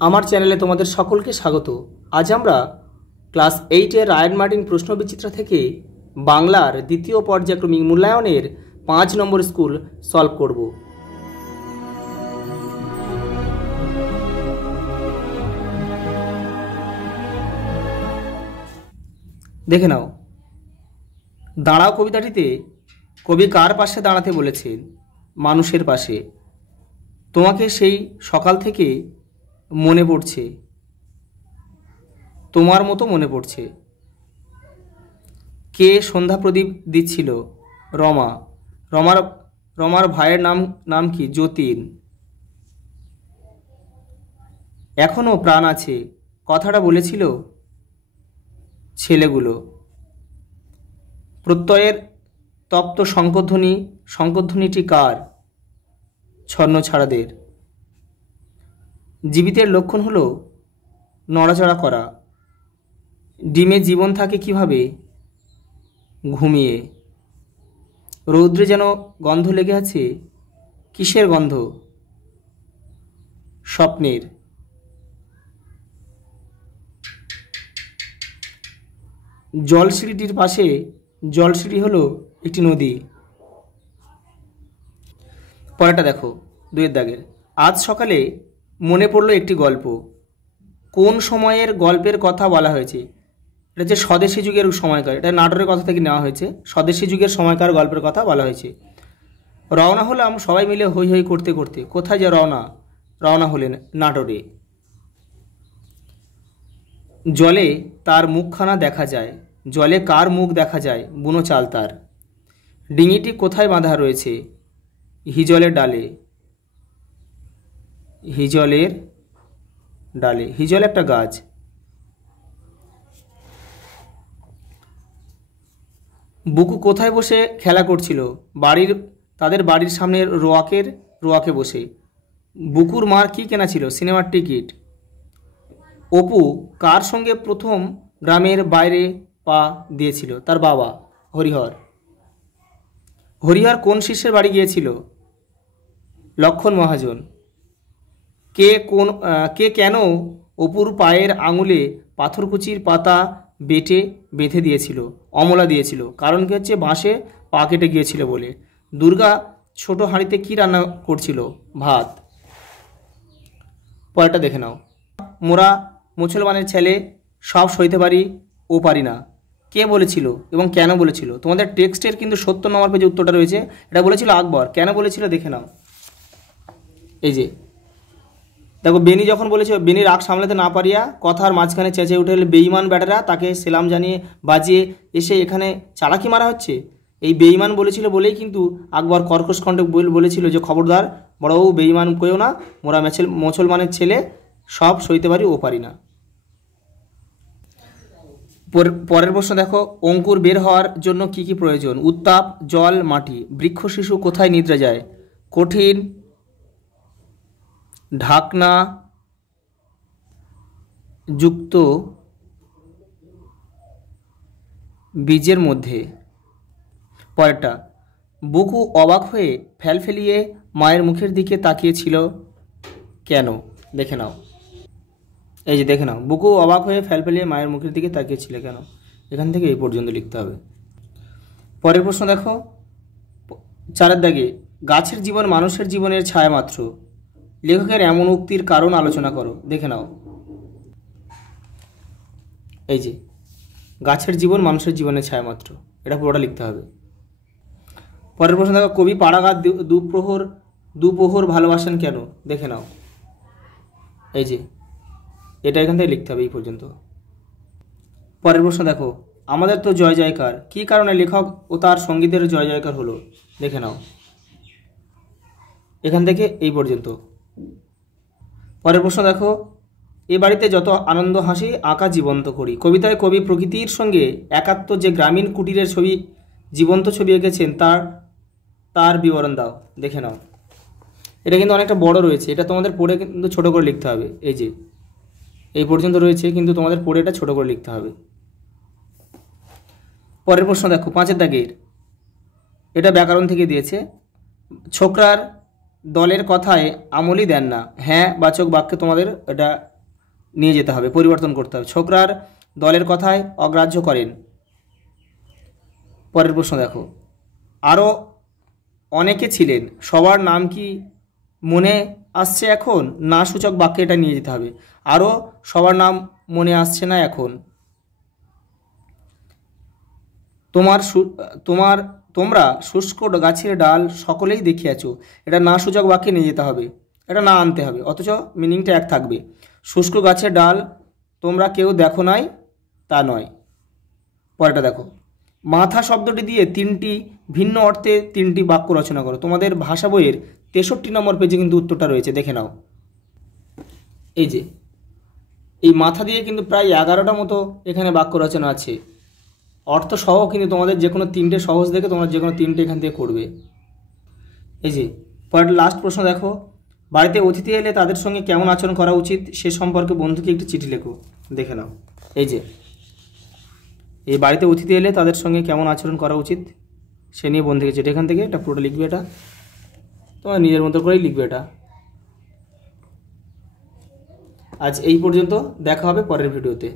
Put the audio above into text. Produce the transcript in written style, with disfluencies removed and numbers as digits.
আমার চ্যানেলে তোমাদের সকলকে স্বাগত। আজ আমরা ক্লাস 8-এর রায়ান মার্টিন প্রশ্নবিচিত্রা থেকে বাংলার দ্বিতীয় পর্যায়ক্রমিক মূল্যায়নের 5 নম্বর স্কুল সলভ করব। দেখে নাও, দাঁড়াও কবিতাটিতে কবি কার পাশে দাঁড়াতে বলেছেন? মানুষের পাশে। তোমাকে সেই সকাল থেকে মনে পড়ছে, তোমার মতো মনে পড়ছে। কে সন্ধ্যা প্রদীপ দিচ্ছিল? রমা। রমার ভাইয়ের নাম কি? যতীন। এখনো প্রাণ আছে কথাটা বলেছিল ছেলেগুলো। প্রত্যয়ের তপ্ত শঙ্করধ্বনিটি কার? ছন্নছাড়াদের। জীবিতের লক্ষণ হলো নড়াচড়া করা। ডিমে জীবন থাকে কিভাবে? ঘুমিয়ে। রৌদ্রে যেন গন্ধ লেগে আছে। কিসের গন্ধ? স্বপ্নের। জলসিঁড়িটির পাশে, জলসিঁড়ি হলো একটি নদী। পরেরটা দেখো, 2-এর দাগের। আজ সকালে মনে পড়লো একটি গল্প। কোন সময়ের গল্পের কথা বলা হয়েছে? এটা হচ্ছে স্বদেশী যুগের সময়কার, এটা নাটোরের কথা থেকে নেওয়া হয়েছে। স্বদেশী যুগের সময়কার গল্পের কথা বলা হয়েছে। রওনা হলাম সবাই মিলে হৈ হৈ করতে করতে। কোথায় যে রওনা হলেন? নাটোরে। জলে তার মুখখানা দেখা যায়। জলে কার মুখ দেখা যায়? বুনো চাল তার। ডিঙিটি কোথায় বাঁধা রয়েছে? হিজলের ডালে। হিজলের ডালে। হিজল একটা গাছ। বুকু কোথায় বসে খেলা করছিল? তাদের বাড়ির সামনের রোয়াকে বসে। বুকুর মার কি কেনা ছিল? সিনেমার টিকিট। অপু কার সঙ্গে প্রথম গ্রামের বাইরে পা দিয়েছিল? তার বাবা হরিহর। হরিহর কোন শিষ্যের বাড়ি গিয়েছিল? লক্ষণ মহাজন। কে কেন অপুর পায়ের আঙুলে পাথরকুচির পাতা বেঁধে দিয়েছিল? অমলা দিয়েছিল। কারণ কি হচ্ছে? বাঁশে পা কেটে গিয়েছিল বলে। দুর্গা ছোট হাঁড়িতে কি রান্না করছিল? ভাত। পরেরটা দেখে নাও। মোরা মুসলমানের ছেলে, সব সইতে পারি ও পারি না। কে বলেছিল এবং কেন বলেছিল? তোমাদের টেক্সটের কিন্তু 70 নম্বর পেজে উত্তরটা রয়েছে। এটা বলেছিল আকবর। কেন বলেছিল দেখে নাও। এই যে দেখো, বেনি যখন বলেছে, বেনি রাগ সামলাতে না পারিয়া কথার মাঝখানে চেঁচে উঠে বেঈমান ব্যাটারা, তাকে সেলাম জানিয়ে বাজিয়ে এসে এখানে চালাকি মারা হচ্ছে। এই বেঈমান বলেছিল বলেই কিন্তু আকবর কর্কশ কণ্ঠে বলেছিল যে খবরদার বড়বাবু, বেঈমান কইও না, মোরা মুসলমানের ছেলে, সব সইতে পারি ও পারি না। পরের প্রশ্ন দেখো, অঙ্কুর বের হওয়ার জন্য কি কি প্রয়োজন? উত্তাপ, জল, মাটি। বৃক্ষ শিশু কোথায় নিদ্রা যায়? কঠিন ঢাকনা যুক্ত বীজের মধ্যে। পরেরটা, বুকু অবাক হয়ে ফেলফেলিয়ে মায়ের মুখের দিকে তাকিয়েছিল কেন? দেখে নাও। এই যে দেখে নাও, বুকু অবাক হয়ে ফেলফেলিয়ে মায়ের মুখের দিকে তাকিয়েছিল কেন? এখান থেকে এই পর্যন্ত লিখতে হবে। পরের প্রশ্ন দেখো, 4-এর দাগে, গাছের জীবন মানুষের জীবনের ছায়া মাত্র। লেখকের এমন উক্তির কারণ আলোচনা করো। দেখে নাও। এই যে গাছের জীবন মানুষের জীবনের ছায়া মাত্র, এটা পুরোটা লিখতে হবে। পরের প্রশ্ন দেখো, কবি পাড়াগাঁ দুপোহর ভালোবাসেন কেন? দেখে নাও। এই যে এটা এখান থেকে লিখতে হবে এই পর্যন্ত। পরের প্রশ্ন দেখো, আমাদের তো জয় জয়কার, কী কারণে লেখক ও তার সঙ্গীতের জয় জয়কার হলো? দেখে নাও এখান থেকে এই পর্যন্ত। পরের প্রশ্ন দেখো, এ বাড়িতে যত আনন্দ হাসি আঁকা জীবন্ত করি। কবিতায় কবি প্রকৃতির সঙ্গে একাত্ম যে গ্রামীণ কুটিরের ছবি, জীবন্ত ছবি এঁকেছেন তার বিবরণ দাও। দেখে নাও। এটা কিন্তু অনেকটা বড় রয়েছে, এটা তোমাদের পড়ে কিন্তু ছোট করে লিখতে হবে। এই যে এই পর্যন্ত রয়েছে, কিন্তু তোমাদের পড়ে এটা ছোট করে লিখতে হবে। পরের প্রশ্ন দেখো, 5-এর দাগের, এটা ব্যাকরণ থেকে দিয়েছে। ছোকরার দলের কথায় আমলই দেন না। হ্যাঁ বাচক বাক্যে তোমাদের এটা নিয়ে যেতে হবে, পরিবর্তন করতে হবে। ছোকরার দলের কথায় অগ্রাহ্য করেন। পরের প্রশ্ন দেখো, আরও অনেকে ছিলেন, সবার নাম কি মনে আসছে এখন? না সূচক বাক্যে এটা নিয়ে যেতে হবে। আরও সবার নাম মনে আসছে না এখন। তোমরা শুষ্ক গাছের ডাল সকলেই দেখিয়াছ, এটা না সূচক বাক্যে নিয়ে যেতে হবে, এটা না আনতে হবে, অথচ মিনিংটা এক থাকবে। শুষ্ক গাছের ডাল তোমরা কেউ দেখো নাই তা নয়। পরেরটা দেখো, মাথা শব্দটি দিয়ে তিনটি ভিন্ন অর্থে তিনটি বাক্য রচনা করো। তোমাদের ভাষা বইয়ের 63 নম্বর পেজে কিন্তু উত্তরটা রয়েছে, দেখে নাও। এই যে এই মাথা দিয়ে কিন্তু প্রায় 11টা মতো এখানে বাক্য রচনা আছে, অর্থ সহ কিন্তু তোমাদের যে কোনো তিনটে সহজ দেখে তোমরা যে কোনো তিনটে এখান থেকে করবে। এই যে পরের লাস্ট প্রশ্ন দেখো, বাড়িতে অতিথি এলে তাদের সঙ্গে কেমন আচরণ করা উচিত সে সম্পর্কে বন্ধুকে একটি চিঠি লেখো, দেখে নাও। এই যে এই বাড়িতে অতিথি এলে তাদের সঙ্গে কেমন আচরণ করা উচিত সে নিয়ে বন্ধুকে চিঠি, এখান থেকে এটা পুরোটা লিখবে, এটা তোমার নিজের মতো করেই লিখবে এটা। আজ এই পর্যন্ত, দেখা হবে পরের ভিডিওতে।